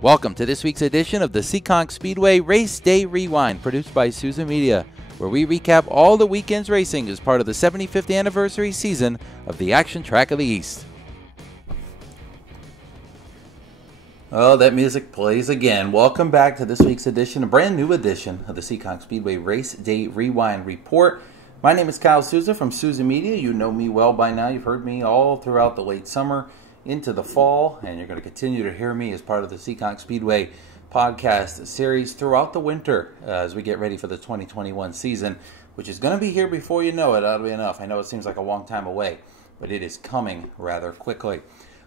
Welcome to this week's edition of the Seekonk Speedway Race Day Rewind, produced by Souza Media, where we recap all the weekend's racing as part of the 75th anniversary season of the Action Track of the East. Oh, that music plays again. Welcome back to this week's edition, a brand new edition of the Seekonk Speedway Race Day Rewind Report. My name is Kyle Souza from Souza Media. You know me well by now. You've heard me all throughout the late summer into the fall, and you're going to continue to hear me as part of the Seekonk Speedway podcast series throughout the winter as we get ready for the 2021 season, which is going to be here before you know it, oddly enough. I know it seems like a long time away, but it is coming rather quickly.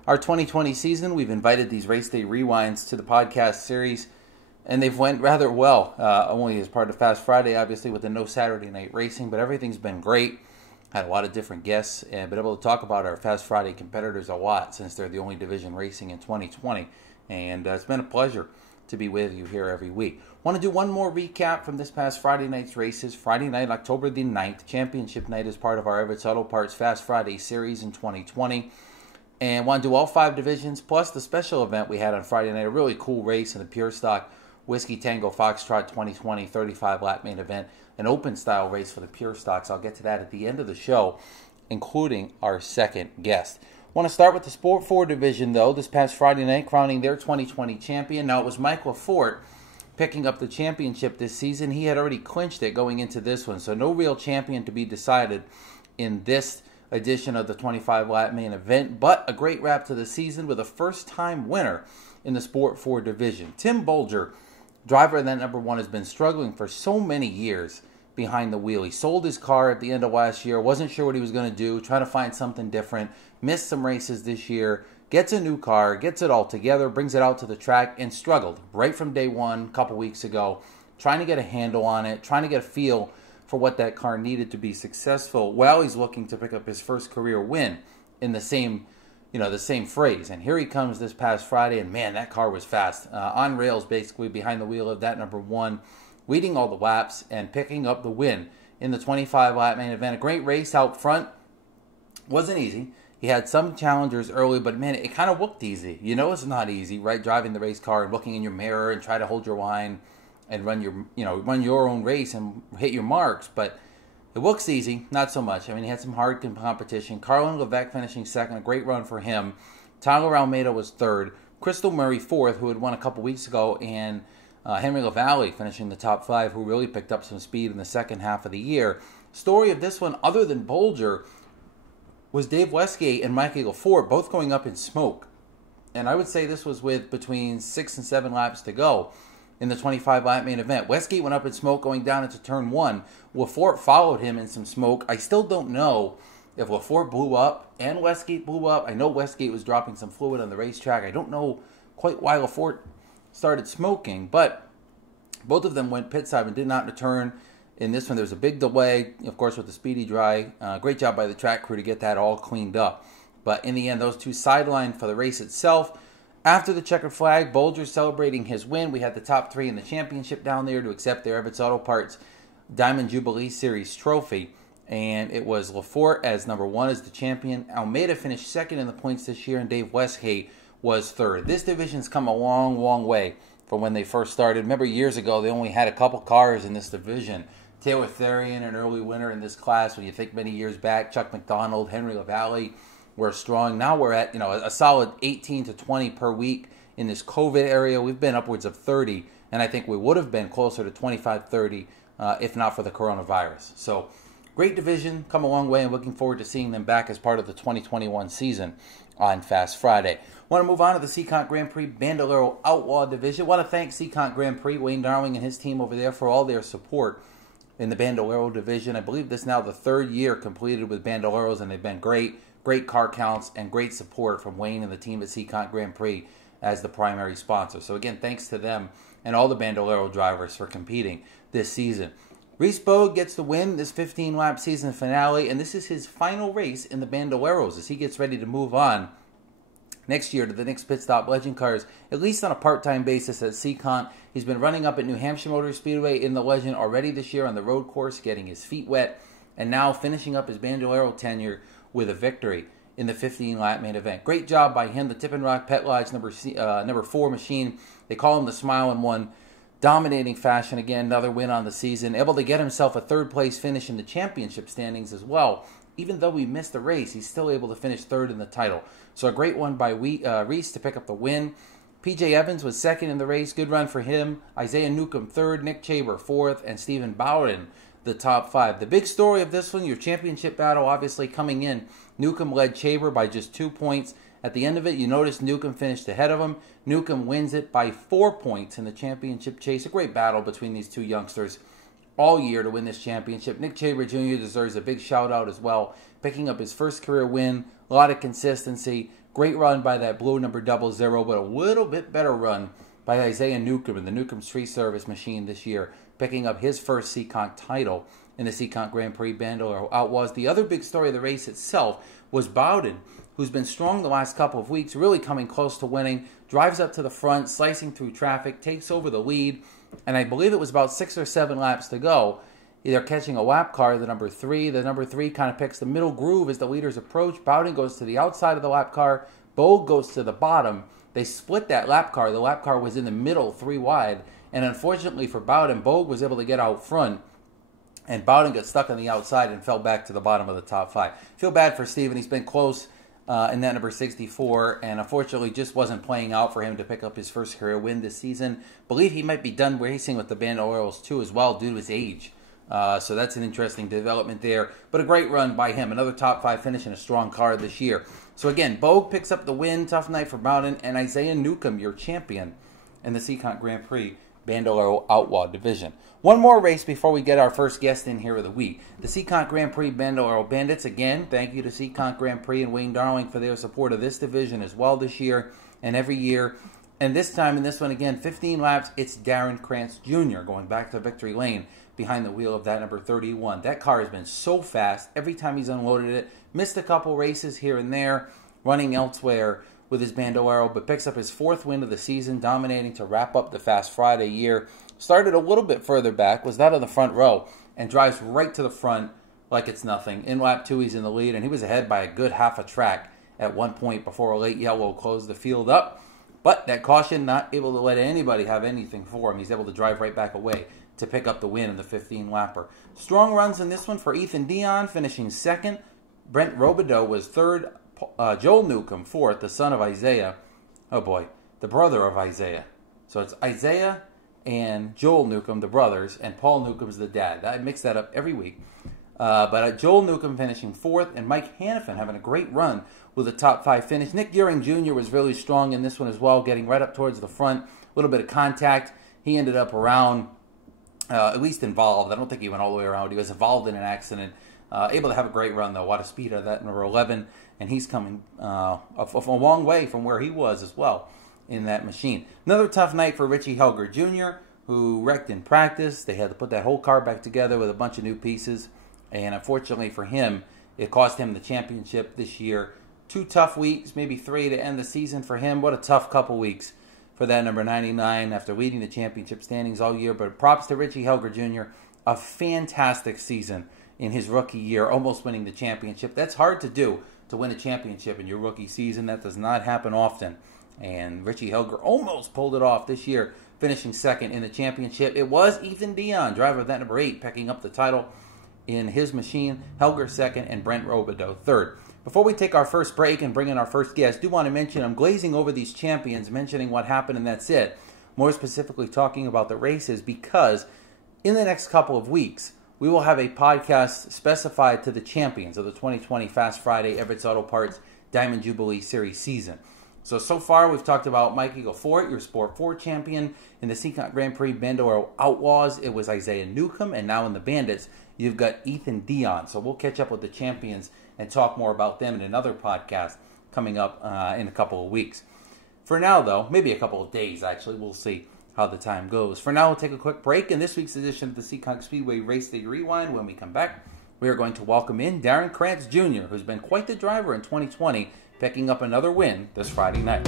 Our 2020 season, we've invited these race day rewinds to the podcast series, and they've went rather well, only as part of Fast Friday, obviously, with the no Saturday night racing, but everything's been great. Had a lot of different guests and been able to talk about our Fast Friday competitors a lot since they're the only division racing in 2020. And it's been a pleasure to be with you here every week. Want to do one more recap from this past Friday night's races. Friday night, October the 9th, championship night as part of our Everett's Auto Parts Fast Friday series in 2020. And want to do all 5 divisions, plus the special event we had on Friday night, a really cool race in the Pure Stock Whiskey Tango Foxtrot 2020 35-lap main event, an open-style race for the Pure Stocks. I'll get to that at the end of the show, including our second guest. Want to start with the Sport 4 division, though, this past Friday night, crowning their 2020 champion. Now, it was Mike Lafort picking up the championship this season. He had already clinched it going into this one, so no real champion to be decided in this edition of the 25-lap main event, but a great wrap to the season with a first-time winner in the Sport 4 division. Tim Bulger, driver of that number 1, has been struggling for so many years behind the wheel. He sold his car at the end of last year, wasn't sure what he was going to do, trying to find something different, missed some races this year, gets a new car, gets it all together, brings it out to the track, and struggled right from day one a couple weeks ago, trying to get a handle on it, trying to get a feel for what that car needed to be successful while he's looking to pick up his first career win in the same phrase. And here he comes this past Friday, and man, that car was fast. On rails, basically, behind the wheel of that number 1, leading all the laps and picking up the win in the 25-lap main event. A great race out front. Wasn't easy. He had some challengers early, but man, it kind of looked easy. You know it's not easy, right? Driving the race car and looking in your mirror and try to hold your line and run your own race and hit your marks, but it looks easy, not so much. I mean, he had some hard competition. Carlin Levesque finishing second, a great run for him. Tyler Almeida was third. Crystal Murray fourth, who had won a couple weeks ago, and Henry LaValle finishing the top 5, who really picked up some speed in the second half of the year. Story of this one, other than Bulger, was Dave Westgate and Mikey Lafort, both going up in smoke. And I would say this was with between 6 and 7 laps to go in the 25-lap main event. Westgate went up in smoke going down into turn 1. Lafort followed him in some smoke. I still don't know if Lafort blew up and Westgate blew up. I know Westgate was dropping some fluid on the racetrack. I don't know quite why Lafort started smoking, but both of them went pit side and did not return. In this one, there was a big delay, of course, with the speedy dry. Great job by the track crew to get that all cleaned up. But in the end, those two sidelined for the race itself. After the checkered flag, Bulger celebrating his win. We had the top 3 in the championship down there to accept their Everett's Auto Parts Diamond Jubilee Series trophy. And it was Lafort as number 1 as the champion. Almeida finished second in the points this year, and Dave Westgate was third. This division's come a long, long way from when they first started. Remember, years ago, they only had a couple cars in this division. Taylor Therian, an early winner in this class. When you think many years back, Chuck McDonald, Henry LaValle were strong. Now we're at a solid 18 to 20 per week in this COVID area. We've been upwards of 30, and I think we would have been closer to 25, 30 if not for the coronavirus. So great division, come a long way, and looking forward to seeing them back as part of the 2021 season on Fast Friday. Want to move on to the Seekonk Grand Prix Bandolero Outlaw Division. Want to thank Seekonk Grand Prix, Wayne Darling and his team over there for all their support in the Bandolero division. I believe this is now the 3rd year completed with Bandoleros, and they've been great. Great car counts and great support from Wayne and the team at Seekonk Grand Prix as the primary sponsor. So again, thanks to them and all the Bandolero drivers for competing this season. Reese Bogue gets the win this 15-lap season finale, and this is his final race in the Bandoleros as he gets ready to move on next year to the next Pit Stop Legend Cars, at least on a part-time basis at Seekonk. He's been running up at New Hampshire Motor Speedway in the Legend already this year on the road course, getting his feet wet, and now finishing up his Bandolero tenure with a victory in the 15-lap main event. Great job by him. The Tippin Rock Pet Lodge number 4 machine. They call him the Smile in One. Dominating fashion again, another win on the season. Able to get himself a third-place finish in the championship standings as well. Even though we missed the race, he's still able to finish third in the title. So a great one by Reese to pick up the win. P.J. Evans was second in the race. Good run for him. Isaiah Newcomb third. Nick Chaber fourth. And Stephen Bowden the top 5. The big story of this one, your championship battle, obviously coming in. Newcomb led Chaber by just 2 points. At the end of it, you notice Newcomb finished ahead of him. Newcomb wins it by 4 points in the championship chase. A great battle between these two youngsters all year to win this championship. Nick Chaber Jr. deserves a big shout out as well, picking up his first career win. A lot of consistency. Great run by that blue number 00, but a little bit better run by Isaiah Newcomb in the Newcomb Street Service machine this year, picking up his first Seekonk title in the Seekonk Grand Prix Bandolero Outlaws. The other big story of the race itself was Bowden, who's been strong the last couple of weeks, really coming close to winning, drives up to the front, slicing through traffic, takes over the lead, and I believe it was about 6 or 7 laps to go. They're catching a lap car, the number 3. The number 3 kind of picks the middle groove as the leaders approach. Bowden goes to the outside of the lap car. Bogue goes to the bottom. They split that lap car. The lap car was in the middle, 3 wide, and unfortunately for Bowden, Bogue was able to get out front, and Bowden got stuck on the outside and fell back to the bottom of the top 5. Feel bad for Steven. He's been close in that number 64, and unfortunately just wasn't playing out for him to pick up his first career win this season. Believe he might be done racing with the Bandoleros too as well due to his age. So that's an interesting development there. But a great run by him. Another top 5 finish in a strong car this year. So again, Bogue picks up the win. Tough night for Bowden. And Isaiah Newcomb, your champion in the Seekonk Grand Prix Bandolero Outlaw Division. One more race before we get our first guest in here of the week. The Seekonk Grand Prix Bandolero Bandits. Again, thank you to Seekonk Grand Prix and Wayne Darling for their support of this division as well this year and every year. And this time in this one again, 15 laps, it's Darren Krantz Jr. going back to victory lane behind the wheel of that number 31. That car has been so fast every time he's unloaded it. Missed a couple races here and there, running elsewhere with his Bandolero, but picks up his 4th win of the season, dominating to wrap up the Fast Friday year. Started a little bit further back, was not in the front row, and drives right to the front like it's nothing. In lap 2, he's in the lead, and he was ahead by a good half a track at one point before a late yellow closed the field up. But that caution, not able to let anybody have anything for him. He's able to drive right back away to pick up the win in the 15-lapper. Strong runs in this one for Ethan Dion, finishing 2nd. Brent Robideau was 3rd. Joel Newcomb 4th, the son of Isaiah. Oh boy, the brother of Isaiah. So it's Isaiah and Joel Newcomb, the brothers, and Paul Newcomb's the dad. I mix that up every week. But Joel Newcomb finishing 4th, and Mike Hannafin having a great run with a top 5 finish. Nick Gearing Jr. was really strong in this one as well, getting right up towards the front. A little bit of contact. He ended up around, at least involved. I don't think he went all the way around. He was involved in an accident. Able to have a great run, though. A lot of speed out of that number 11, and he's coming a long way from where he was as well in that machine. Another tough night for Richie Helger Jr., who wrecked in practice. They had to put that whole car back together with a bunch of new pieces, and unfortunately for him, it cost him the championship this year. 2 tough weeks, maybe 3 to end the season for him. What a tough couple weeks for that number 99 after leading the championship standings all year. But props to Richie Helger Jr., a fantastic season in his rookie year, almost winning the championship. That's hard to do, to win a championship in your rookie season. That does not happen often. And Richie Helger almost pulled it off this year, finishing 2nd in the championship. It was Ethan Dion, driver of that number 8, picking up the title in his machine. Helger 2nd and Brent Robideau 3rd. Before we take our first break and bring in our first guest, do want to mention, I'm glazing over these champions, mentioning what happened, and that's it. More specifically talking about the races, because in the next couple of weeks, we will have a podcast specified to the champions of the 2020 Fast Friday Everett's Auto Parts Diamond Jubilee Series season. So far we've talked about Mikey Gofort, your Sport 4 champion. In the Seekonk Grand Prix Bandolero Outlaws, it was Isaiah Newcomb. And now in the Bandits, you've got Ethan Dion. So we'll catch up with the champions and talk more about them in another podcast coming up in a couple of weeks. For now, though, maybe a couple of days, actually. We'll see how the time goes. For now, we'll take a quick break. In this week's edition of the Seekonk Speedway Race Day Rewind, when we come back, we are going to welcome in Darren Krantz Jr., who's been quite the driver in 2020, picking up another win this Friday night.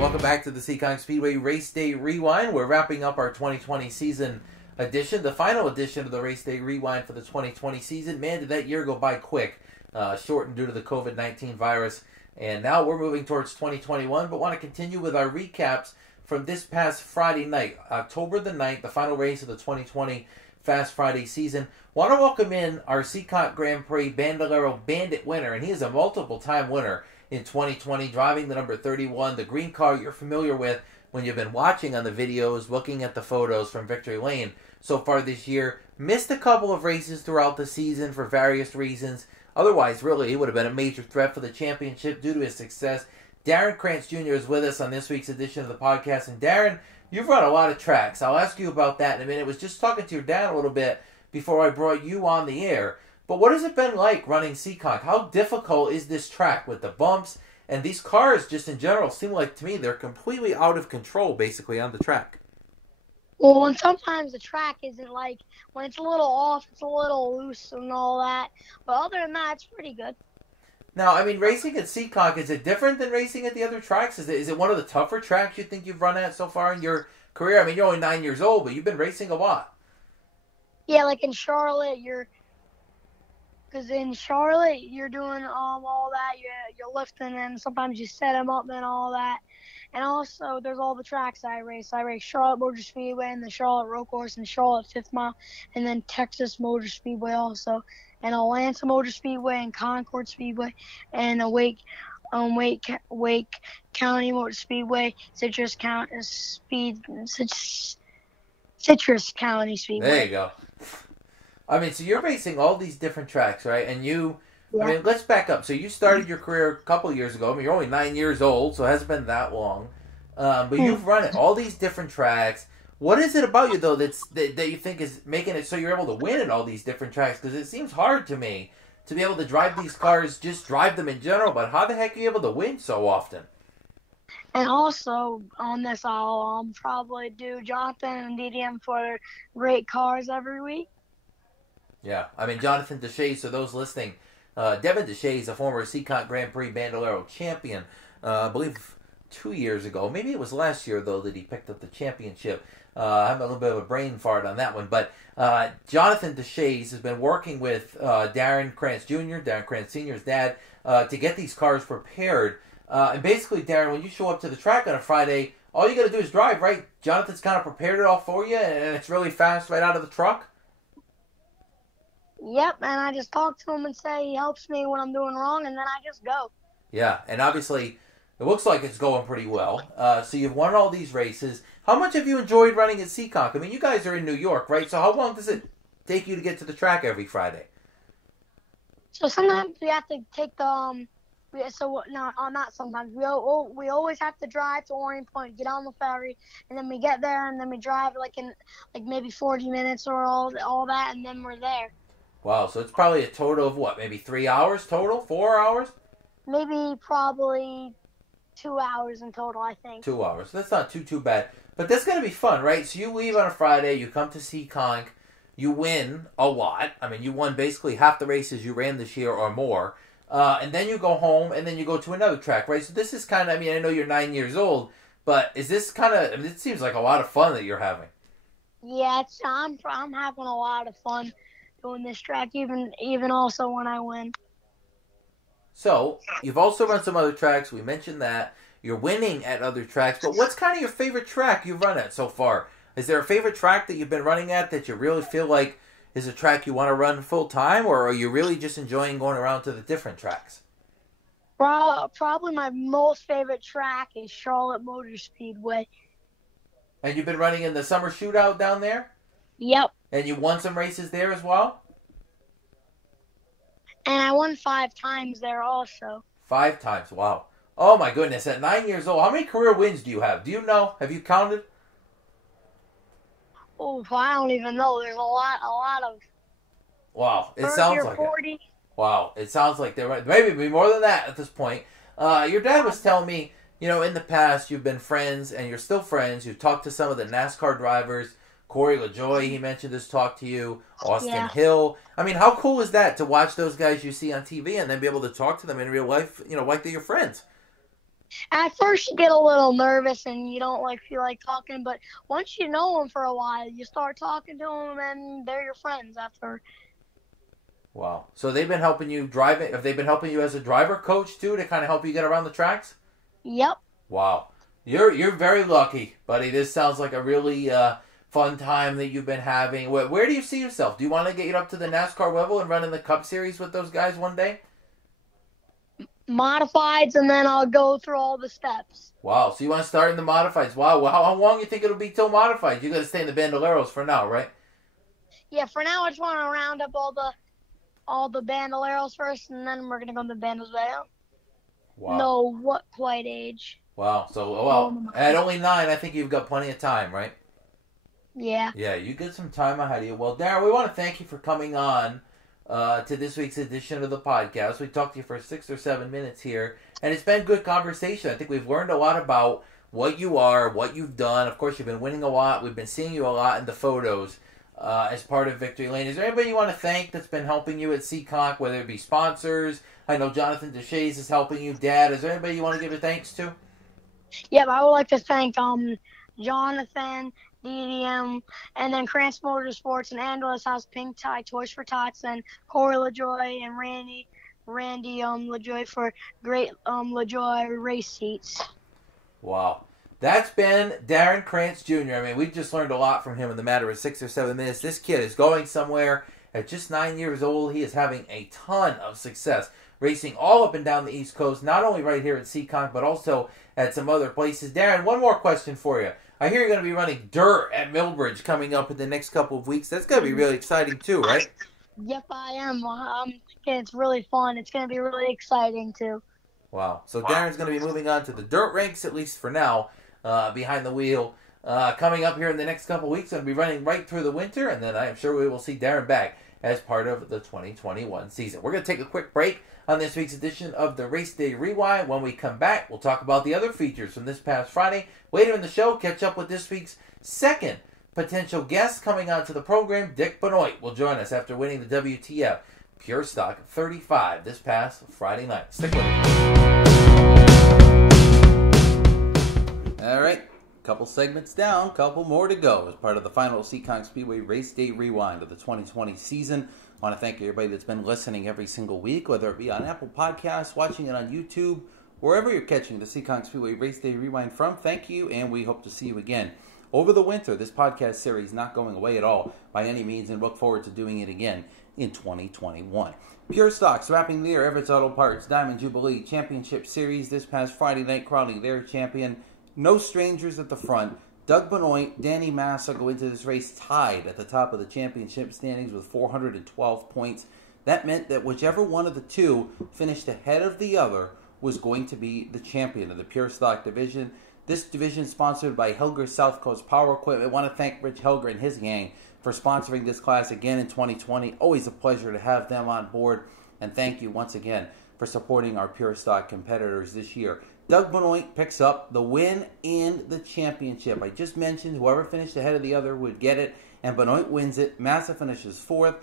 Welcome back to the Seekonk Speedway Race Day Rewind. We're wrapping up our 2020 season edition, the final edition of the Race Day Rewind for the 2020 season. Man, did that year go by quick, shortened due to the COVID-19 virus. And now we're moving towards 2021, but want to continue with our recaps from this past Friday night, October the 9th, the final race of the 2020 Fast Friday season. Want to welcome in our Seekonk Grand Prix Bandolero Bandit winner, and he is a multiple-time winner in 2020, driving the number 31, the green car you're familiar with when you've been watching on the videos, looking at the photos from Victory Lane so far this year. Missed a couple of races throughout the season for various reasons. Otherwise, really, he would have been a major threat for the championship due to his success. Darren Krantz Jr. is with us on this week's edition of the podcast. And Darren, you've run a lot of tracks. I'll ask you about that in a minute. I was just talking to your dad a little bit before I brought you on the air. But what has it been like running Seekonk? How difficult is this track with the bumps? And these cars, just in general, seem like to me they're completely out of control, basically, on the track. Well, and sometimes the track isn't like, when it's a little off, it's a little loose and all that. But other than that, it's pretty good. Now, I mean, racing at Seekonk, is it different than racing at the other tracks? Is it one of the tougher tracks you think you've run at so far in your career? I mean, you're only 9 years old, but you've been racing a lot. Yeah, like in Charlotte, because in Charlotte, you're doing all that. You're lifting, and sometimes you set them up and all that. And also, there's all the tracks I race. I race Charlotte Motor Speedway and the Charlotte Road Course and Charlotte 5th Mile, and then Texas Motor Speedway also, and Atlanta Motor Speedway and Concord Speedway, and Wake County Motor Speedway, Citrus County Speedway. There you go. I mean, so you're racing all these different tracks, right? And you, yeah. I mean, let's back up. So you started your career a couple of years ago. I mean, you're only 9 years old, so it hasn't been that long. But you've run it, all these different tracks. What is it about you, though, that you think is making it so you're able to win at all these different tracks? Because it seems hard to me to be able to drive these cars, just drive them in general, but how the heck are you able to win so often? And also, on this, I'll probably do Jonathan and DDM for great cars every week. Yeah, I mean, Jonathan Deshays, so those listening, Devin Deshays, a former Seekonk Grand Prix Bandolero champion, I believe 2 years ago. Maybe it was last year, though, that he picked up the championship. I have a little bit of a brain fart on that one. But Jonathan Deshays has been working with Darren Krantz Jr., Darren Krantz Sr.'s dad, to get these cars prepared. And basically, Darren, when you show up to the track on a Friday, all you got to do is drive, right? Jonathan's kind of prepared it all for you, and it's really fast right out of the truck? Yep, and I just talk to him and say he helps me when I'm doing wrong, and then I just go. Yeah, and obviously, it looks like it's going pretty well. So you've won all these races. How much have you enjoyed running at Seekonk? I mean, you guys are in New York, right? So how long does it take you to get to the track every Friday? So sometimes we have to take the not sometimes. We always have to drive to Orion Point, get on the ferry, and then we get there, and then we drive in maybe 40 minutes or all that, and then we're there. Wow, so it's probably a total of what, maybe 3 hours total? 4 hours? Maybe probably 2 hours in total, I think. 2 hours. So that's not too bad. But that's going to be fun, right? So you leave on a Friday, you come to Seekonk, you win a lot. I mean, you won basically half the races you ran this year or more. And then you go home, and then you go to another track, right? So this is kind of, I mean, I know you're 9 years old, but is this kind of, I mean, it seems like a lot of fun that you're having. Yeah, I'm having a lot of fun doing this track, even also when I win. So, you've also run some other tracks. We mentioned that. You're winning at other tracks. But what's kind of your favorite track you've run at so far? Is there a favorite track that you've been running at that you really feel like is a track you want to run full time? Or are you really just enjoying going around to the different tracks? Probably my most favorite track is Charlotte Motor Speedway. And you've been running in the summer shootout down there? Yep. And you won some races there as well? And I won 5 times there also. 5 times, wow. Oh my goodness, at 9 years old, how many career wins do you have? Do you know? Have you counted? Oh, I don't even know. There's a lot of. Wow, it sounds like 40. It. Wow, it sounds like there maybe be more than that at this point. Your dad was telling me, you know, in the past you've been friends and you're still friends. You've talked to some of the NASCAR drivers. Corey LaJoie, he mentioned this talk to you. Austin Hill. I mean, how cool is that to watch those guys you see on TV and then be able to talk to them in real life, you know, like they're your friends? At first, you get a little nervous and you don't feel like talking, but once you know them for a while, you start talking to them, and they're your friends after. Wow. So they've been helping you drive it. Have they been helping you as a driver coach too to kind of help you get around the tracks? Yep. Wow. You're very lucky, buddy. This sounds like a really fun time that you've been having. Where do you see yourself? Do you want to get up to the NASCAR level and run in the Cup Series with those guys one day? Modifieds, and then I'll go through all the steps. Wow. So you want to start in the modifieds? Wow. Well, how long do you think it'll be till modifieds? You're going to stay in the Bandoleros for now, right? Yeah. For now, I just want to round up all the Bandoleros first, and then we're gonna go to the Bandolero. Wow. No, what quite age? Wow. So, at only 9, I think you've got plenty of time, right? Yeah. Yeah, you get some time ahead of you. Well, Darren, we want to thank you for coming on to this week's edition of the podcast. We talked to you for 6 or 7 minutes here, and it's been good conversation. I think we've learned a lot about what you are, what you've done. Of course, you've been winning a lot. We've been seeing you a lot in the photos as part of Victory Lane. Is there anybody you want to thank that's been helping you at Seekonk, whether it be sponsors? I know Jonathan Deshays is helping you. Dad, is there anybody you want to give your thanks to? Yep, I would like to thank Jonathan, DDM, and then Krantz Motorsports and Angela's House, Pink Tie, Toys for Tots, and Corey LaJoy and Randy LaJoy for great LaJoy race seats. Wow. That's been Darren Krantz Jr. I mean, we just learned a lot from him in the matter of 6 or 7 minutes. This kid is going somewhere. At just 9 years old, he is having a ton of success, racing all up and down the East Coast, not only right here at Seekonk, but also at some other places. Darren, one more question for you. I hear you're going to be running dirt at Millbridge coming up in the next couple of weeks. That's going to be really exciting too, right? Yep, I am. It's really fun. It's going to be really exciting too. Wow. So Darren's going to be moving on to the dirt ranks, at least for now, behind the wheel. Coming up here in the next couple of weeks, going to be running right through the winter, and then I am sure we will see Darren back as part of the 2021 season. We're going to take a quick break on this week's edition of the Race Day Rewind. When we come back, we'll talk about the other features from this past Friday. Later in the show, catch up with this week's second potential guest coming onto the program. Dick Benoit will join us after winning the WTF Pure Stock 35 this past Friday night. Stick with us. All right. Couple segments down, couple more to go as part of the final Seekonk Speedway Race Day Rewind of the 2020 season. I want to thank everybody that's been listening every single week, whether it be on Apple Podcasts, watching it on YouTube, wherever you're catching the Seekonk Speedway Race Day Rewind from. Thank you, and we hope to see you again. Over the winter, this podcast series is not going away at all by any means, and look forward to doing it again in 2021. Pure Stocks wrapping their Everett's Auto Parts Diamond Jubilee Championship Series this past Friday night, crowning their champion. No strangers at the front. Doug Benoit, Danny Massa go into this race tied at the top of the championship standings with 412 points. That meant that whichever one of the two finished ahead of the other was going to be the champion of the Pure Stock division. This division is sponsored by Hilger South Coast Power Equipment. I want to thank Rich Hilger and his gang for sponsoring this class again in 2020. Always a pleasure to have them on board. And thank you once again for supporting our Pure Stock competitors this year. Doug Benoit picks up the win and the championship. I just mentioned whoever finished ahead of the other would get it, and Benoit wins it. Massa finishes 4th,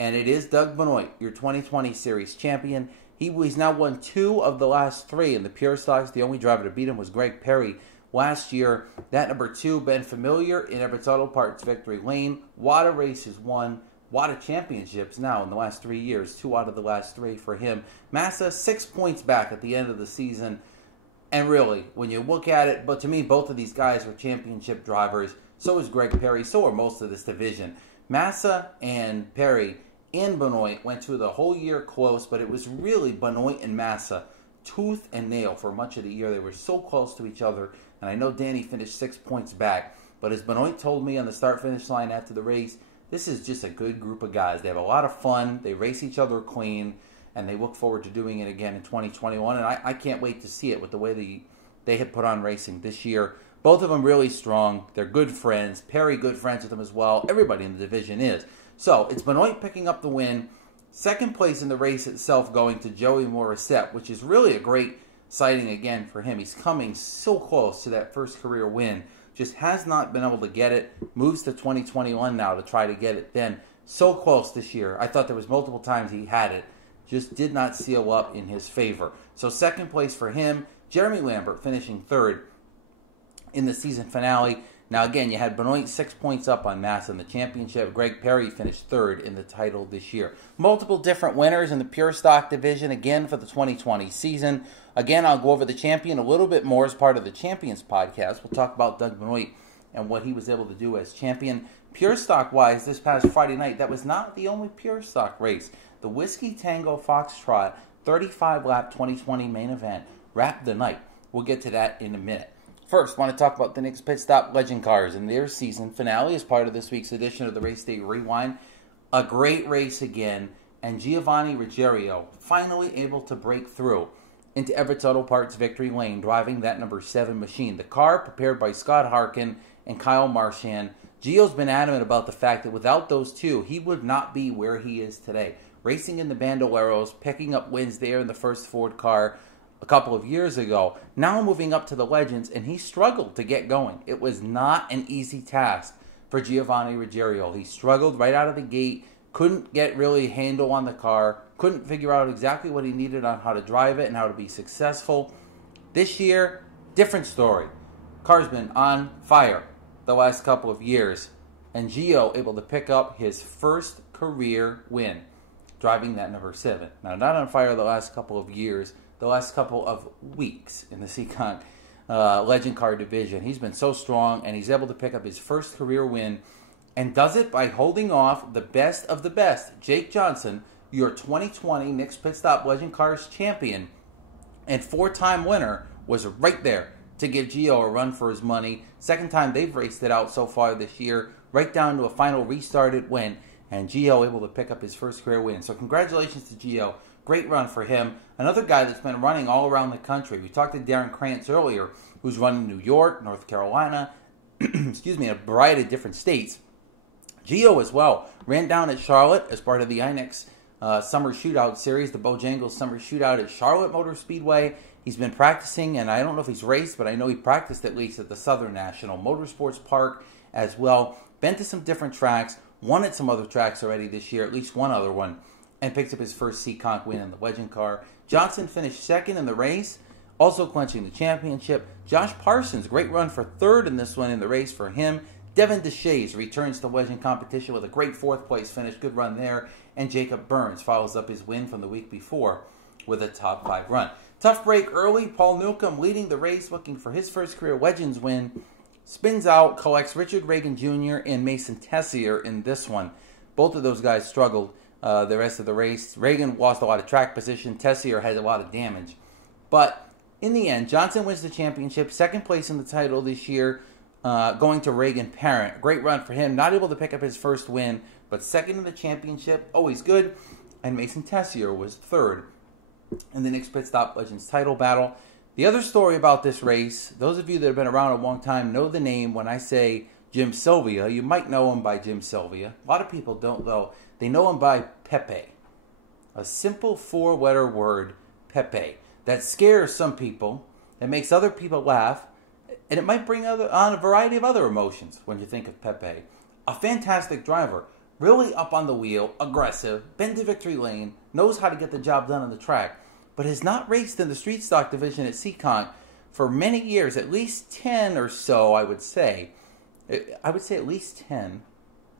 and it is Doug Benoit, your 2020 Series champion. He's now won 2 of the last 3 in the Pure Stocks. The only driver to beat him was Greg Perry last year. That number 2, Ben Familiar in Everett's Auto Parts Victory Lane. Wada races won. Wada championships now in the last 3 years. 2 out of the last 3 for him. Massa 6 points back at the end of the season. And really, when you look at it, but to me, both of these guys are championship drivers. So is Greg Perry. So are most of this division. Massa and Perry and Benoit went through the whole year close, but it was really Benoit and Massa, tooth and nail for much of the year. They were so close to each other. And I know Danny finished 6 points back. But as Benoit told me on the start-finish line after the race, this is just a good group of guys. They have a lot of fun. They race each other clean. And they look forward to doing it again in 2021. And I can't wait to see it with the way they have put on racing this year. Both of them really strong. They're good friends. Perry, good friends with them as well. Everybody in the division is. So it's Benoit picking up the win. Second place in the race itself going to Joey Morissette, which is really a great sighting again for him. He's coming so close to that first career win. Just has not been able to get it. Moves to 2021 now to try to get it then. So close this year. I thought there was multiple times he had it. Just did not seal up in his favor. So second place for him. Jeremy Lambert finishing third in the season finale. Now, again, you had Benoit 6 points up on Massa in the championship. Greg Perry finished third in the title this year. Multiple different winners in the pure stock division, again, for the 2020 season. Again, I'll go over the champion a little bit more as part of the Champions podcast. We'll talk about Doug Benoit and what he was able to do as champion. Pure stock-wise, this past Friday night, that was not the only pure stock race. The Whiskey Tango Foxtrot 35-lap 2020 main event wrapped the night. We'll get to that in a minute. First, I want to talk about the Nick's Pit Stop Legend Cars and their season finale as part of this week's edition of the Race Day Rewind. A great race again, and Giovanni Ruggiero finally able to break through into Everett's Auto Parts victory lane, driving that number 7 machine. The car prepared by Scott Harkin and Kyle Marchand. Gio's been adamant about the fact that without those two, he would not be where he is today. Racing in the Bandoleros, picking up wins there in the first Ford car a couple of years ago. Now moving up to the Legends, and he struggled to get going. It was not an easy task for Giovanni Ruggiero. He struggled right out of the gate, couldn't get really a handle on the car, couldn't figure out exactly what he needed on how to drive it and how to be successful. This year, different story. Car's been on fire the last couple of years, and Gio able to pick up his first career win, driving that number 7. Now, not on fire the last couple of years, the last couple of weeks in the Seekonk Legend Car division. He's been so strong, and he's able to pick up his first career win, and does it by holding off the best of the best. Jake Johnson, your 2020 Nick's Pit Stop Legend Cars champion and 4-time winner, was right there to give Gio a run for his money. Second time they've raced it out so far this year, right down to a final restart it went, and Gio able to pick up his first career win. So congratulations to Gio. Great run for him. Another guy that's been running all around the country. We talked to Darren Krantz earlier, who's running New York, North Carolina, excuse me, a variety of different states. Gio as well ran down at Charlotte as part of the INEX Summer Shootout Series, the Bojangles Summer Shootout at Charlotte Motor Speedway. He's been practicing, and I don't know if he's raced, but I know he practiced at least at the Southern National Motorsports Park as well. Been to some different tracks, won at some other tracks already this year, at least one other one, and picked up his first Seekonk win in the Legend Car. Johnson finished second in the race, also clinching the championship. Josh Parsons, great run for third in this one in the race for him. Devin Deshays returns to Legend competition with a great 4th place finish, good run there. And Jacob Burns follows up his win from the week before with a top 5 run. Tough break early. Paul Newcomb leading the race, looking for his first career Legends win. Spins out, collects Richard Reagan Jr. and Mason Tessier in this one. Both of those guys struggled the rest of the race. Reagan lost a lot of track position. Tessier had a lot of damage. But in the end, Johnson wins the championship. 2nd place in the title this year, going to Reagan Parent. Great run for him. Not able to pick up his first win, but 2nd in the championship. Always good. And Mason Tessier was 3rd in the Nick's Pit Stop Legends title battle. The other story about this race, those of you that have been around a long time know the name when I say Jim Sylvia. You might know him by Jim Sylvia. A lot of people don't, though. They know him by Pepe. A simple 4-letter word, Pepe, that scares some people, that makes other people laugh, and it might bring on a variety of other emotions when you think of Pepe. A fantastic driver, really up on the wheel, aggressive, been to victory lane, knows how to get the job done on the track, but has not raced in the street stock division at Seekonk for many years, at least 10 or so, I would say. I would say at least 10,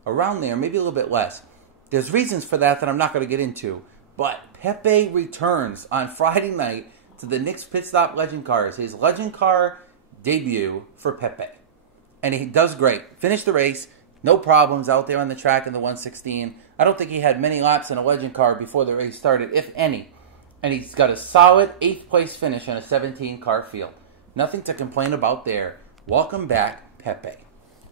around there, maybe a little bit less. There's reasons for that I'm not going to get into, but Pepe returns on Friday night to the Nick's Pit Stop Legend Cars, his Legend Car debut for Pepe. And he does great. Finished the race, no problems out there on the track in the 116. I don't think he had many laps in a Legend Car before the race started, if any. And he's got a solid 8th place finish in a 17-car field. Nothing to complain about there. Welcome back, Pepe.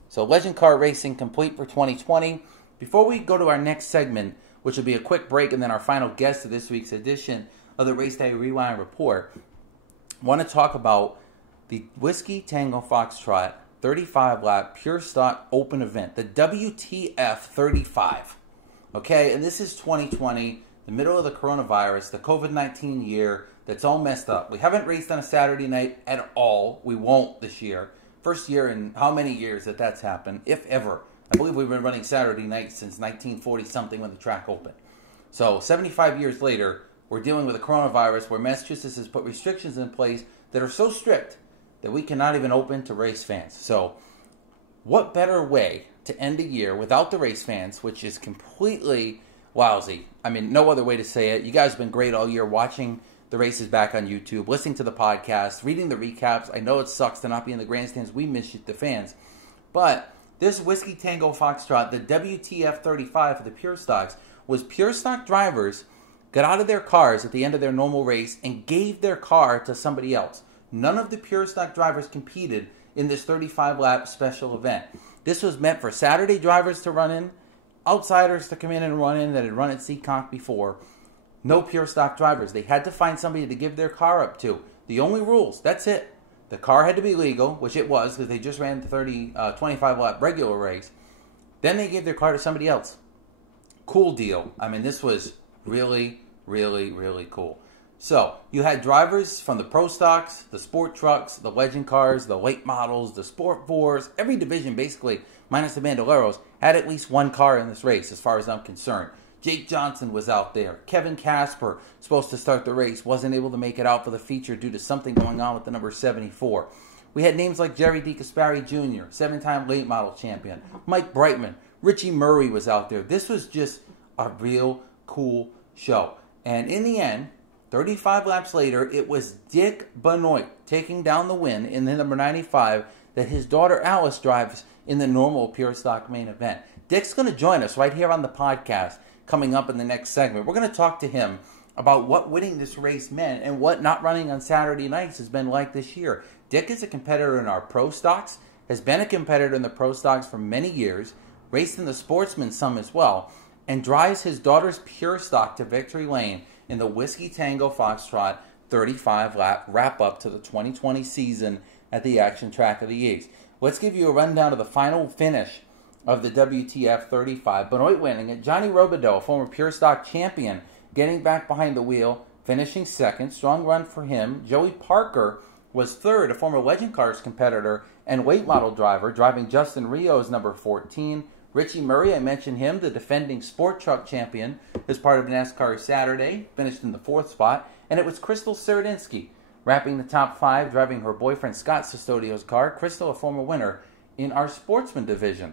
So Legend Car racing complete for 2020. Before we go to our next segment, which will be a quick break and then our final guest of this week's edition of the Race Day Rewind Report, I want to talk about the Whiskey Tango Foxtrot 35-lap pure stock open event, the WTF 35. Okay, and this is 2020, the middle of the coronavirus, the COVID-19 year that's all messed up. We haven't raced on a Saturday night at all. We won't this year. First year in how many years that that's happened, if ever. I believe we've been running Saturday nights since 1940-something when the track opened. So 75 years later, we're dealing with a coronavirus where Massachusetts has put restrictions in place that are so strict that we cannot even open to race fans. So what better way to end the year without the race fans, which is completely lousy. I mean, no other way to say it. You guys have been great all year watching the races back on YouTube, listening to the podcast, reading the recaps. I know it sucks to not be in the grandstands. We miss you, the fans. But this Whiskey Tango Foxtrot, the WTF 35 for the Pure Stocks, was Pure Stock drivers got out of their cars at the end of their normal race and gave their car to somebody else. None of the Pure Stock drivers competed in this 35-lap special event. This was meant for Saturday drivers to run in, outsiders to come in and run in that had run at Seekonk before. No Pure Stock drivers. They had to find somebody to give their car up to. The only rules, that's it. The car had to be legal, which it was because they just ran the 25-lap regular race. Then they gave their car to somebody else. Cool deal. I mean, this was really, really, really cool. So, you had drivers from the Pro Stocks, the Sport Trucks, the Legend Cars, the Late Models, the Sport 4s. Every division, basically, minus the Bandoleros, had at least one car in this race, as far as I'm concerned. Jake Johnson was out there. Kevin Casper, supposed to start the race, wasn't able to make it out for the feature due to something going on with the number 74. We had names like Jerry Dick Benoit Jr., 7-time late model champion. Mike Brightman. Richie Murray was out there. This was just a real cool show. And in the end, 35 laps later, it was Dick Benoit taking down the win in the number 95 that his daughter Alice drives in the normal Pure Stock main event. Dick's going to join us right here on the podcast coming up in the next segment. We're going to talk to him about what winning this race meant and what not running on Saturday nights has been like this year. Dick is a competitor in our Pro Stocks, has been a competitor in the Pro Stocks for many years, raced in the Sportsman some as well, and drives his daughter's Pure Stock to victory lane in the Whiskey Tango Foxtrot 35-lap wrap-up to the 2020 season at the Action Track of the East. Let's give you a rundown of the final finish of the WTF 35. Benoit winning it. Johnny Robideau, a former Pure Stock champion, getting back behind the wheel, finishing second. Strong run for him. Joey Parker was third, a former Legend Cars competitor and late model driver, driving Justin Rio's number 14. Richie Murray, I mentioned him, the defending Sport Truck champion, as part of NASCAR Saturday, finished in the fourth spot. And it was Crystal Seredinsky, wrapping the top five, driving her boyfriend Scott Sestodio's car. Crystal, a former winner in our Sportsman division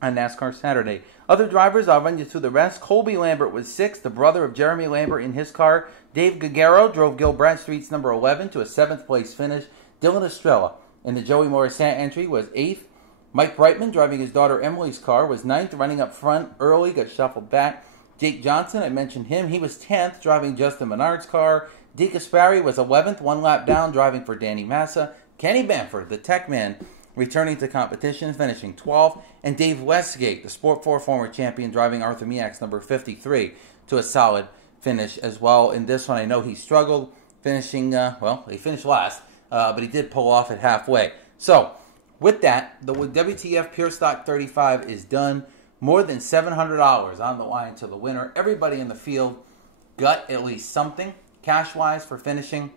on NASCAR Saturday. Other drivers, I'll run you through the rest. Colby Lambert was sixth, the brother of Jeremy Lambert in his car. Dave Gagaro drove Gil Bradstreet's number 11 to a 7th place finish. Dylan Estrella in the Joey Morissette entry was 8th. Mike Brightman, driving his daughter Emily's car, was 9th, running up front early, got shuffled back. Jake Johnson, I mentioned him, he was 10th, driving Justin Menard's car. Dick Benoit was 11th, one lap down, driving for Danny Massa. Kenny Bamford, the tech man, returning to competition, finishing 12th. And Dave Westgate, the Sport 4 former champion, driving Arthur Miak's number 53 to a solid finish as well. In this one, I know he struggled, finishing, he finished last, but he did pull off at halfway. So, with that, the WTF Pure Stock 35 is done. More than $700 on the line to the winner. Everybody in the field got at least something cash-wise for finishing.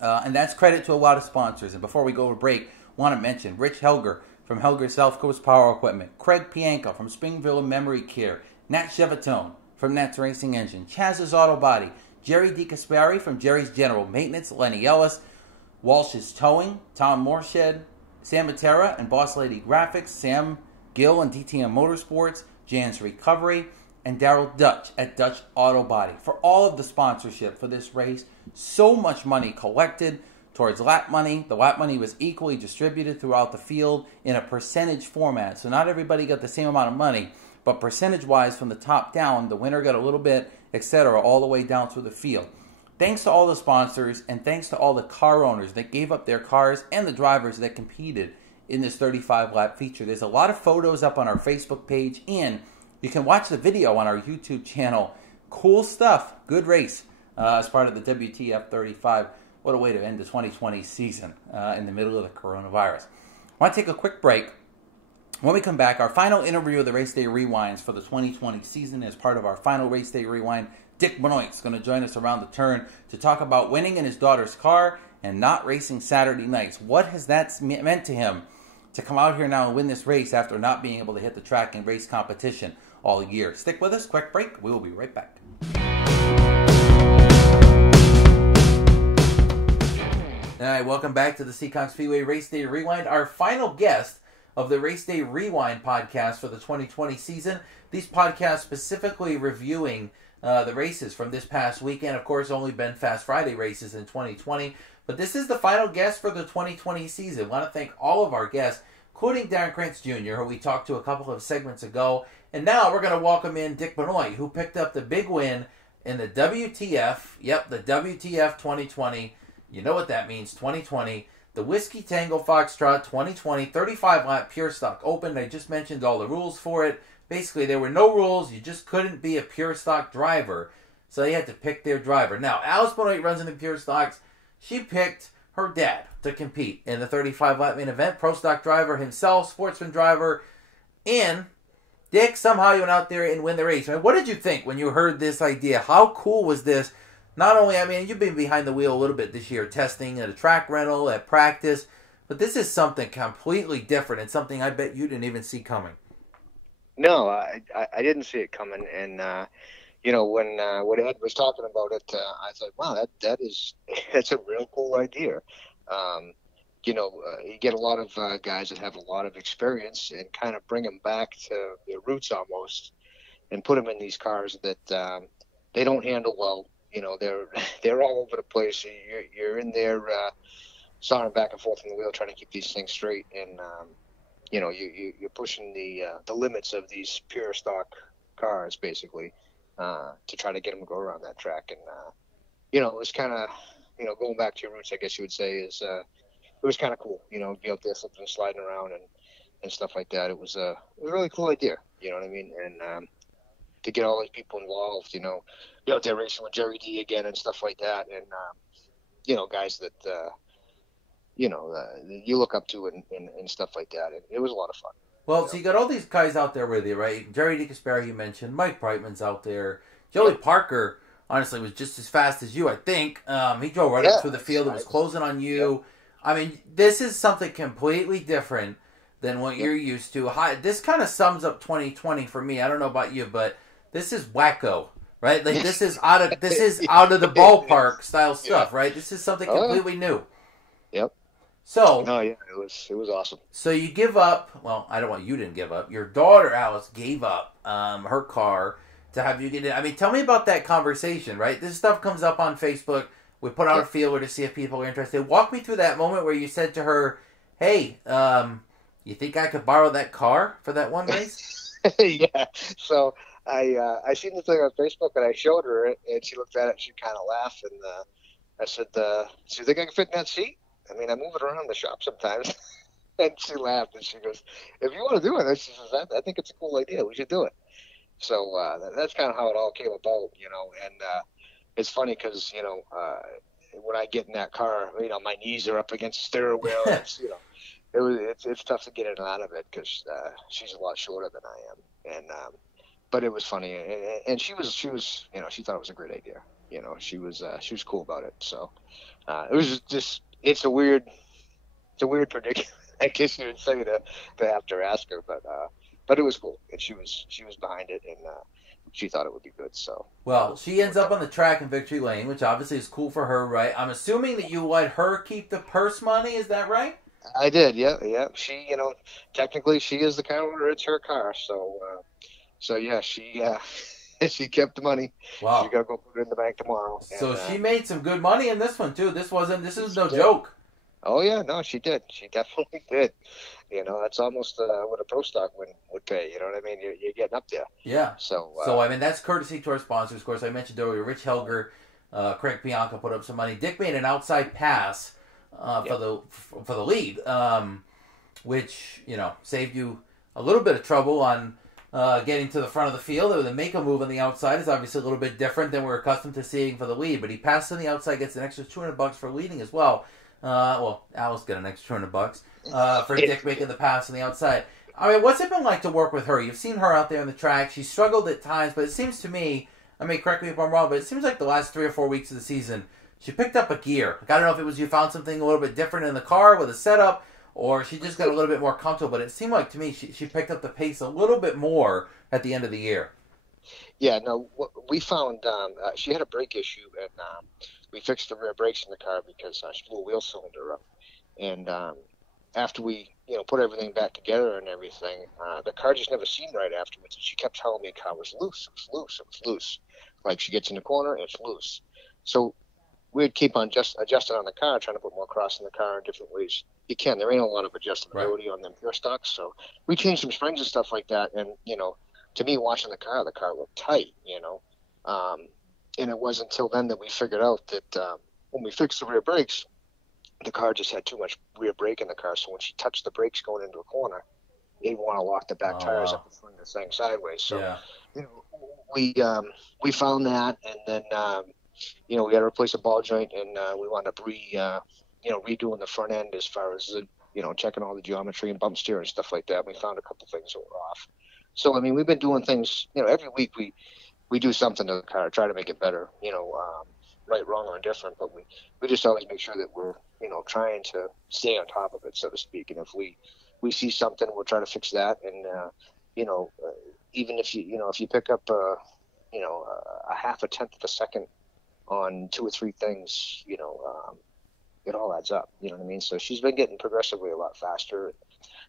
And that's credit to a lot of sponsors. And before we go to break, want to mention Rich Helger from Helger South Coast Power Equipment, Craig Pianco from Springville Memory Care, Nat Chevatone from Nat's Racing Engine, Chaz's Auto Body, Jerry DeCaspari from Jerry's General Maintenance, Lenny Ellis, Walsh's Towing, Tom Morshed, Sam Matera and Boss Lady Graphics, Sam Gill and DTM Motorsports, Jan's Recovery, and Daryl Dutch at Dutch Auto Body for all of the sponsorship for this race. So much money collected towards lap money. The lap money was equally distributed throughout the field in a percentage format. So not everybody got the same amount of money, but percentage-wise from the top down, the winner got a little bit, etc., all the way down through the field. Thanks to all the sponsors and thanks to all the car owners that gave up their cars and the drivers that competed in this 35-lap feature. There's a lot of photos up on our Facebook page, and you can watch the video on our YouTube channel. Cool stuff. Good race as part of the WTF 35. What a way to end the 2020 season in the middle of the coronavirus. I want to take a quick break. When we come back, our final interview of the Race Day Rewinds for the 2020 season as part of our final Race Day Rewind. Dick Benoit is going to join us around the turn to talk about winning in his daughter's car and not racing Saturday nights. What has that meant to him to come out here now and win this race after not being able to hit the track in race competition all year? Stick with us. Quick break. We will be right back. All right, welcome back to the Seekonk Speedway Race Day Rewind. Our final guest of the Race Day Rewind podcast for the 2020 season. These podcasts specifically reviewing the races from this past weekend. Of course, only been Fast Friday races in 2020. But this is the final guest for the 2020 season. I want to thank all of our guests, including Darren Krantz Jr., who we talked to a couple of segments ago. And now we're going to welcome in Dick Benoit, who picked up the big win in the WTF. Yep, the WTF 2020. You know what that means, 2020. The Whiskey Tango Foxtrot 2020 35-lap Pure Stock Open. I just mentioned all the rules for it. Basically, there were no rules. You just couldn't be a Pure Stock driver. So they had to pick their driver. Now, Alice Benoit runs in the Pure Stocks. She picked her dad to compete in the 35-lap main event. Pro Stock driver himself, sportsman driver. And Dick, somehow you went out there and win the race. I mean, what did you think when you heard this idea? How cool was this? Not only, I mean, you've been behind the wheel a little bit this year, testing at a track rental, at practice, but this is something completely different and something I bet you didn't even see coming. No, I didn't see it coming, and you know, when Ed was talking about it, I thought, wow, that's a real cool idea. You know, you get a lot of guys that have a lot of experience and kind of bring them back to their roots almost, and put them in these cars that they don't handle well. You know, they're all over the place. You're in there sawing back and forth on the wheel trying to keep these things straight, and you know, you're pushing the limits of these pure stock cars basically to try to get them to go around that track. And you know, it was kind of, you know, going back to your roots, I guess you would say, is it was kind of cool. You know, be out there slipping and sliding around and stuff like that. It was a really cool idea. You know what I mean? And to get all these people involved, you know, be out there racing with Jerry D again and stuff like that, and you know, guys that you know you look up to and stuff like that. It was a lot of fun. Well, so you got all these guys out there with you, right? Jerry D. Caspari, you mentioned. Mike Brightman's out there. Joey Parker, honestly, was just as fast as you, I think. He drove right up through the field. It was closing on you. I mean, this is something completely different than what you're used to. This kind of sums up 2020 for me. I don't know about you, but this is wacko, right? Like this is out of the ballpark style stuff, right? This is something completely new. Yep. So it was awesome. So you give up. Well, I don't want you didn't give up. Your daughter Alice gave up her car to have you get in. I mean, tell me about that conversation, right? This stuff comes up on Facebook. We put out a feeler to see if people are interested. Walk me through that moment where you said to her, "Hey, you think I could borrow that car for that one race?" Yeah. So I seen the thing on Facebook and I showed her it, and she looked at it and she kind of laughed, and I said, "Do you think I can fit in that seat? I mean, I move it around the shop sometimes." And she laughed and she goes, "If you want to do it," she says, "I think it's a cool idea. We should do it." So that's kind of how it all came about, you know. And it's funny because, you know, when I get in that car, you know, my knees are up against the steering wheel. It's, you know, it's tough to get in and out of it because she's a lot shorter than I am. And but it was funny, and she was, you know, she thought it was a great idea. You know, she was cool about it. So it was just, it's a weird predicament, I guess you would say, to have to ask her, but it was cool, and she was behind it, and she thought it would be good. So well, she ends up on the track in Victory Lane, which obviously is cool for her, right? I'm assuming that you let her keep the purse money. Is that right? I did, yeah. She, you know, technically she is the car owner. It's her car, so yeah, she kept the money. Wow. She's gonna go put it in the bank tomorrow. So and, she made some good money in this one too. This is no joke. Oh yeah, no, she did. She definitely did. You know, that's almost what a pro stock would pay. You know what I mean? You're getting up there. Yeah. So I mean, that's courtesy to our sponsors. Of course, I mentioned earlier, Rich Helger, Craig Bianca put up some money. Dick made an outside pass for the lead, which, you know, saved you a little bit of trouble on getting to the front of the field. The make a move on the outside is obviously a little bit different than we're accustomed to seeing for the lead, but he passed on the outside, gets an extra $200 for leading as well. Well, Alice got an extra $200 for Dick making the pass on the outside. I mean, what's it been like to work with her? You've seen her out there on the track. She struggled at times, but it seems to me, I mean, correct me if I'm wrong, but it seems like the last 3 or 4 weeks of the season, she picked up a gear. Like, I don't know if it was you found something a little bit different in the car with a setup, or she just got a little bit more comfortable, but it seemed like to me she picked up the pace a little bit more at the end of the year. Yeah, no, we found she had a brake issue, and we fixed the rear brakes in the car because she blew a wheel cylinder up. And after we, put everything back together and everything, the car just never seemed right afterwards. And she kept telling me the car was loose. It was loose. It was loose. Like she gets in the corner and it's loose. So we'd keep on adjusting on the car, trying to put more cross in the car in different ways. You can. There ain't a lot of adjustability on them pure stocks. So we changed some springs and stuff like that. And, to me, watching the car looked tight, and it wasn't until then that we figured out that when we fixed the rear brakes, the car just had too much rear brake in the car. So when she touched the brakes going into a corner, it didn't want to lock the back tires up in front of the thing sideways. So, we found that, and then, we had to replace a ball joint, and we wound up redoing the front end as far as, checking all the geometry and bump steer and stuff like that. We found a couple things that were off. So, I mean, we've been doing things, every week we do something to the car, try to make it better, right, wrong, or indifferent, but we just always make sure that we're, trying to stay on top of it, so to speak. And if we see something, we'll try to fix that. And, even if if you pick up, a half a tenth of a second on 2 or 3 things, it all adds up, you know what I mean? So she's been getting progressively a lot faster.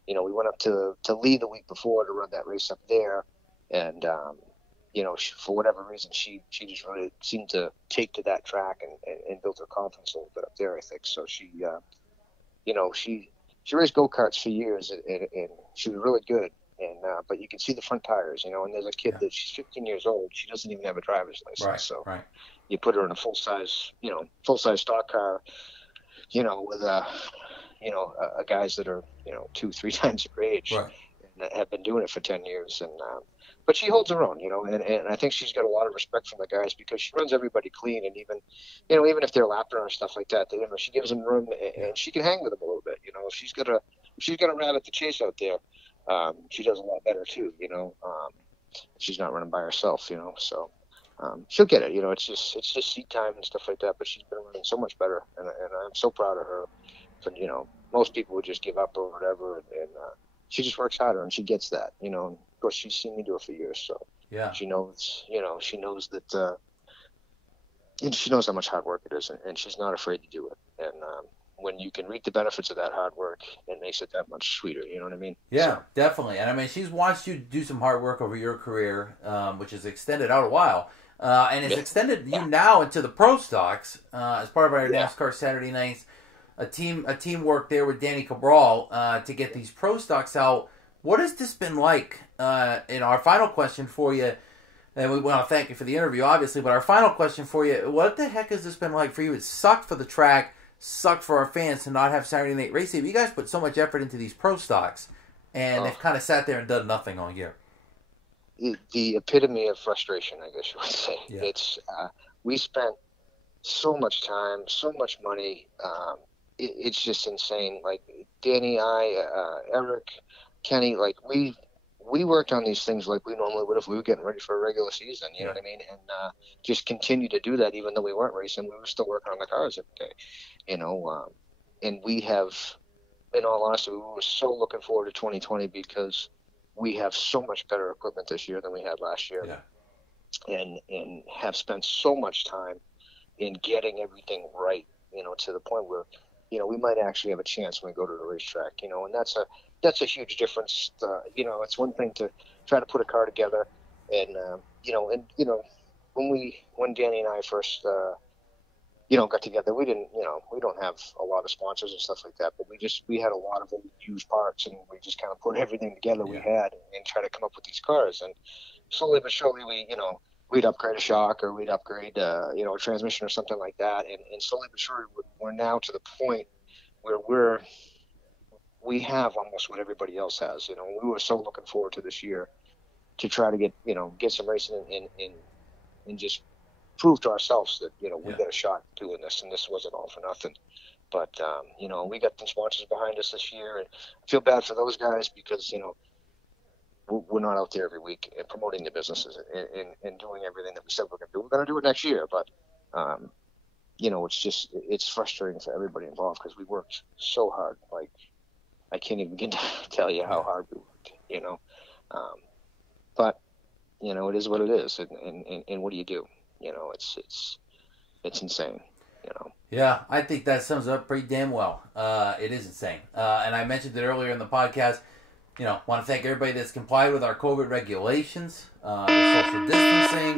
We went up to Lee the week before to run that race up there. And, for whatever reason, she just really seemed to take to that track and built her confidence a little bit up there, I think. So she raced go-karts for years, and she was really good. And but you can see the front tires, and there's a kid that she's 15 years old. She doesn't even have a driver's license. You put her in a full-size stock car, with guys that are, 2-3 times her age and have been doing it for 10 years. And but she holds her own, and I think she's got a lot of respect from the guys because she runs everybody clean. And even if they're lapping her and stuff like that, she gives them room and she can hang with them a little bit. If she's got a rabbit to chase out there, she does a lot better too, she's not running by herself, so she'll get it. It's just seat time and stuff like that, but she's been running so much better, and I'm so proud of her. But most people would just give up or whatever, and she just works harder, and she gets that. Of course, she's seen me do it for years, so she knows. She knows that. She knows how much hard work it is, and she's not afraid to do it. And when you can reap the benefits of that hard work, it makes it that much sweeter. You know what I mean? Yeah, definitely. And I mean, she's watched you do some hard work over your career, which has extended out a while. And it's extended you now into the pro stocks as part of our NASCAR Saturday nights. A teamwork there with Danny Cabral to get these pro stocks out. What has this been like? Our final question for you, and we want to thank you for the interview, obviously, but our final question for you, what the heck has this been like for you? It sucked for the track, sucked for our fans to not have Saturday night racing. But you guys put so much effort into these pro stocks, and they've kind of sat there and done nothing all year. The epitome of frustration, I guess you would say. Yeah. It's we spent so much time, so much money. It's just insane. Like Danny, Eric, Kenny, like we worked on these things like we normally would if we were getting ready for a regular season. You know what I mean? And just continue to do that even though we weren't racing. We were still working on the cars every day. And we have, in all honesty, we were so looking forward to 2020 because we have so much better equipment this year than we had last year, and have spent so much time in getting everything right, to the point where, we might actually have a chance when we go to the racetrack, and that's a huge difference. It's one thing to try to put a car together, and when Danny and I first, got together, we don't have a lot of sponsors and stuff like that, but we had a lot of used parts, and we just kind of put everything together we had and try to come up with these cars. And slowly but surely, we'd upgrade a shock, or we'd upgrade, a transmission or something like that. And slowly but surely, we're now to the point where we have almost what everybody else has. We were so looking forward to this year to try to get some racing and just prove to ourselves that, we got a shot doing this, and this wasn't all for nothing. But, we got some sponsors behind us this year, and I feel bad for those guys because, we're not out there every week and promoting the businesses and doing everything that we said we're going to do. We're going to do it next year, but, it's frustrating for everybody involved because we worked so hard. Like, I can't even begin to tell you how hard we worked, but, it is what it is. And what do you do? It's insane. Yeah, I think that sums it up pretty damn well. It is insane. And I mentioned it earlier in the podcast. Want to thank everybody that's complied with our COVID regulations, the social distancing,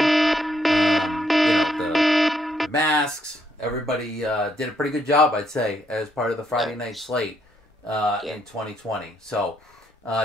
the masks. Everybody did a pretty good job, I'd say, as part of the Friday night slate in 2020. So,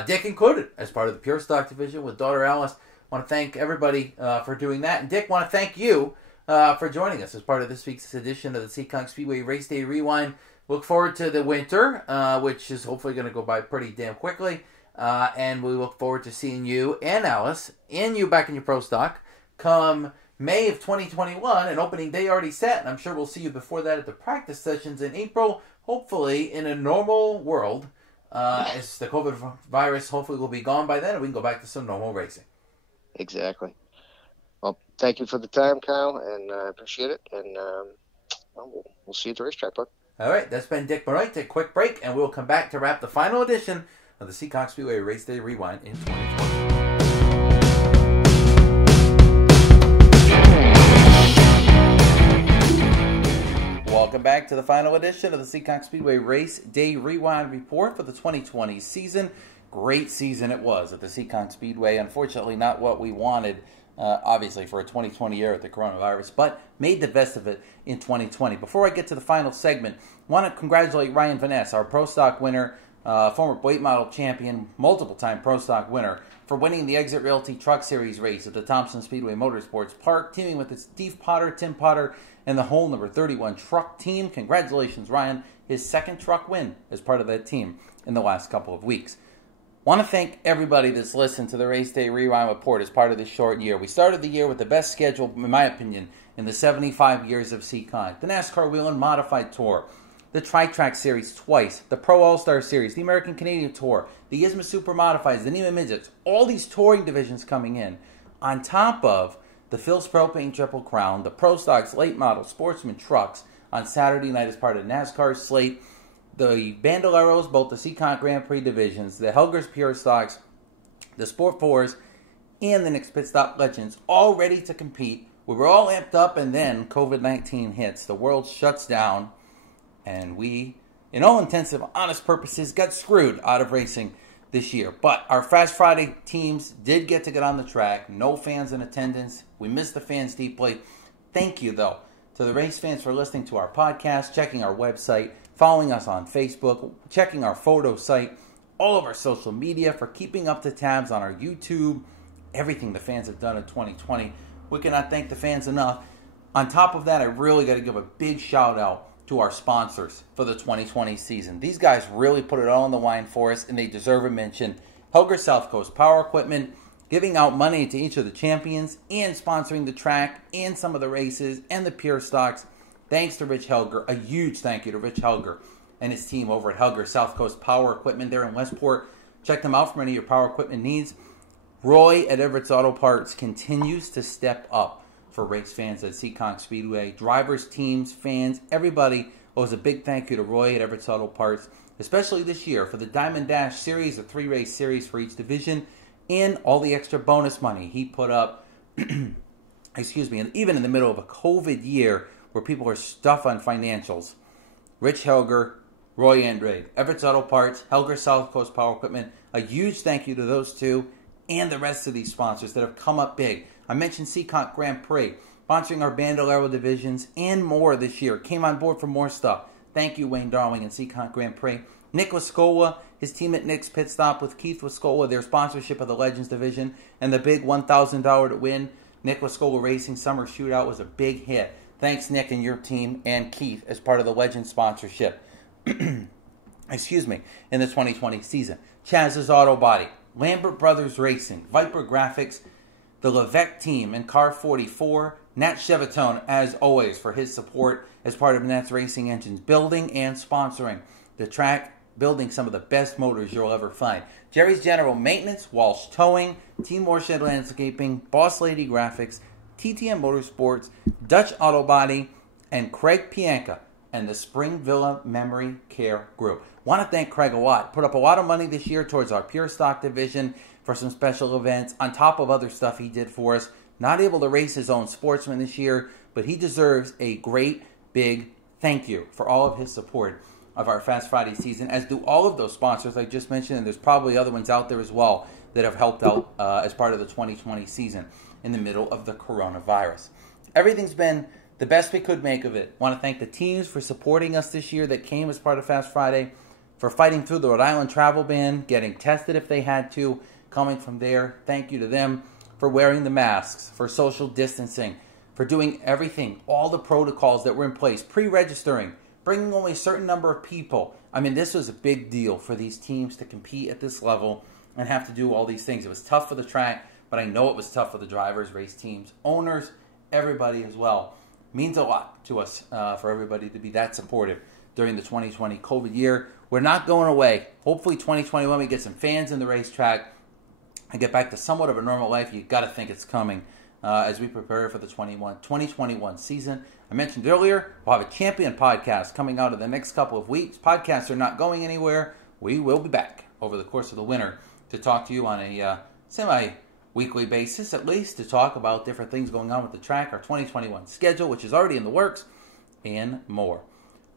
Dick included, as part of the Pure Stock division with daughter Alice. Want to thank everybody for doing that. And Dick, want to thank you for joining us as part of this week's edition of the Seekonk Speedway Race Day Rewind. Look forward to the winter, which is hopefully going to go by pretty damn quickly. And we look forward to seeing you and Alice and you back in your pro stock come May of 2021, an opening day already set. And I'm sure we'll see you before that at the practice sessions in April, hopefully in a normal world, as the COVID virus hopefully will be gone by then and we can go back to some normal racing. Exactly. Well, thank you for the time, Kyle, and I appreciate it. And we'll see you at the racetrack, bud. All right, that's been Dick Benoit. Take a quick break, and we'll come back to wrap the final edition of the Seekonk Speedway Race Day Rewind in 2020. Welcome back to the final edition of the Seekonk Speedway Race Day Rewind Report for the 2020 season. Great season it was at the Seekonk Speedway. Unfortunately, not what we wanted, obviously, for a 2020 year with the coronavirus, but made the best of it in 2020. Before I get to the final segment, I want to congratulate Ryan Van Ness, our Pro Stock winner, former weight model champion, multiple-time Pro Stock winner, for winning the Exit Realty Truck Series race at the Thompson Speedway Motorsports Park, teaming with Steve Potter, Tim Potter, and the whole number 31 truck team. Congratulations, Ryan. His second truck win as part of that team in the last couple of weeks. Want to thank everybody that's listened to the Race Day Rewind Report as part of this short year. We started the year with the best schedule, in my opinion, in the 75 years of Seekonk. The NASCAR Wheel and Modified Tour, the Tri-Track Series twice, the Pro All-Star Series, the American Canadian Tour, the ISMA Super Modifieds, the NEMA Midgets, all these touring divisions coming in, on top of the Phil's Propane Triple Crown, the Pro Stocks Late Model Sportsman Trucks on Saturday night as part of NASCAR's slate, the Bandoleros, both the Seekonk Grand Prix divisions, the Helger's Pure Stocks, the Sport 4s, and the Nick's Pit Stop Legends, all ready to compete. We were all amped up, and then COVID-19 hits. The world shuts down, and we, in all intensive, honest purposes, got screwed out of racing this year. But our Fast Friday teams did get to get on the track. No fans in attendance. We missed the fans deeply. Thank you, though, to the race fans for listening to our podcast, checking our website, following us on Facebook, checking our photo site, all of our social media, for keeping up to tabs on our YouTube, everything the fans have done in 2020. We cannot thank the fans enough. On top of that, I really got to give a big shout out to our sponsors for the 2020 season. These guys really put it all on the line for us, and they deserve a mention. Helger South Coast Power Equipment, giving out money to each of the champions and sponsoring the track and some of the races and the Pure Stocks. Thanks to Rich Helger. A huge thank you to Rich Helger and his team over at Helger South Coast Power Equipment there in Westport. Check them out for any of your power equipment needs. Roy at Everett's Auto Parts continues to step up for race fans at Seekonk Speedway. Drivers, teams, fans, everybody owes a big thank you to Roy at Everett's Auto Parts, especially this year for the Diamond Dash Series, a 3-race series for each division, and all the extra bonus money he put up, excuse me, and even in the middle of a COVID year where people are stuffed on financials. Rich Helger, Roy Andrade, Everett's Auto Parts, Helger South Coast Power Equipment, a huge thank you to those two and the rest of these sponsors that have come up big. I mentioned Seekonk Grand Prix, sponsoring our Bandolero divisions and more this year. Came on board for more stuff. Thank you, Wayne Darling and Seekonk Grand Prix. Nick Wiscola, his team at Nick's Pit Stop with Keith Wiscola, their sponsorship of the Legends division, and the big $1,000 to win Nick Wiscola Racing Summer Shootout was a big hit. Thanks, Nick and your team, and Keith as part of the Legends sponsorship. Excuse me, in the 2020 season. Chaz's Auto Body, Lambert Brothers Racing, Viper Graphics, the Levesque team, and Car 44, Nat Chevatone, as always, for his support as part of Nat's Racing Engines, building and sponsoring the track, building some of the best motors you'll ever find. Jerry's General Maintenance, Walsh Towing, Team Warshed Landscaping, Boss Lady Graphics, TTM Motorsports, Dutch Auto Body, and Craig Pianka and the Spring Villa Memory Care Group. Want to thank Craig a lot. Put up a lot of money this year towards our Pure Stock division for some special events, on top of other stuff he did for us. Not able to race his own sportsman this year, but he deserves a great big thank you for all of his support of our Fast Friday season, as do all of those sponsors I just mentioned, and there's probably other ones out there as well that have helped out as part of the 2020 season in the middle of the coronavirus. Everything's been the best we could make of it. I want to thank the teams for supporting us this year that came as part of Fast Friday, for fighting through the Rhode Island travel ban, getting tested if they had to, coming from there. Thank you to them for wearing the masks, for social distancing, for doing everything, all the protocols that were in place, pre-registering, bringing only a certain number of people. I mean, this was a big deal for these teams to compete at this level and have to do all these things. It was tough for the track, but I know it was tough for the drivers, race teams, owners, everybody as well. It means a lot to us for everybody to be that supportive during the 2020 COVID year. We're not going away. Hopefully 2021 we get some fans in the racetrack and get back to somewhat of a normal life. You got to think it's coming as we prepare for the 2021 season. I mentioned earlier, we'll have a champion podcast coming out in the next couple of weeks. Podcasts are not going anywhere. We will be back over the course of the winter to talk to you on a semi-weekly basis, at least, to talk about different things going on with the track, our 2021 schedule, which is already in the works, and more.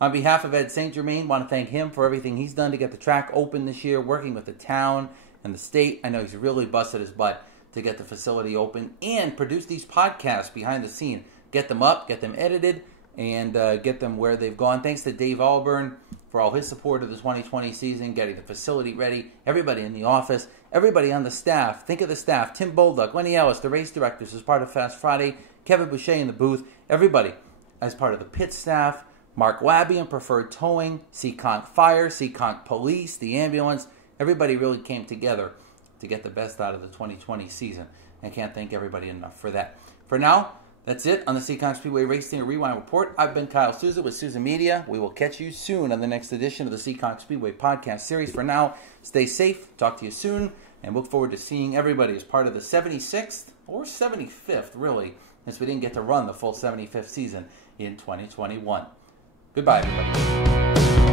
On behalf of Ed St. Germain, I want to thank him for everything he's done to get the track open this year, working with the town and the state. I know he's really busted his butt to get the facility open and produce these podcasts behind the scene. Get them up, get them edited, and get them where they've gone. Thanks to Dave Alburn for all his support of the 2020 season, getting the facility ready, everybody in the office, everybody on the staff. Think of the staff: Tim Bolduck, Lenny Ellis, the race directors as part of Fast Friday, Kevin Boucher in the booth, everybody as part of the pit staff, Mark Labby and Preferred Towing, Seekonk Fire, Seekonk Police, the ambulance. Everybody really came together to get the best out of the 2020 season. I can't thank everybody enough for that. For now, that's it on the Seekonk Speedway Racing Rewind Report. I've been Kyle Souza with Souza Media. We will catch you soon on the next edition of the Seekonk Speedway podcast series. For now, stay safe, talk to you soon, and look forward to seeing everybody as part of the 76th or 75th, really, since we didn't get to run the full 75th season in 2021. Goodbye, everybody.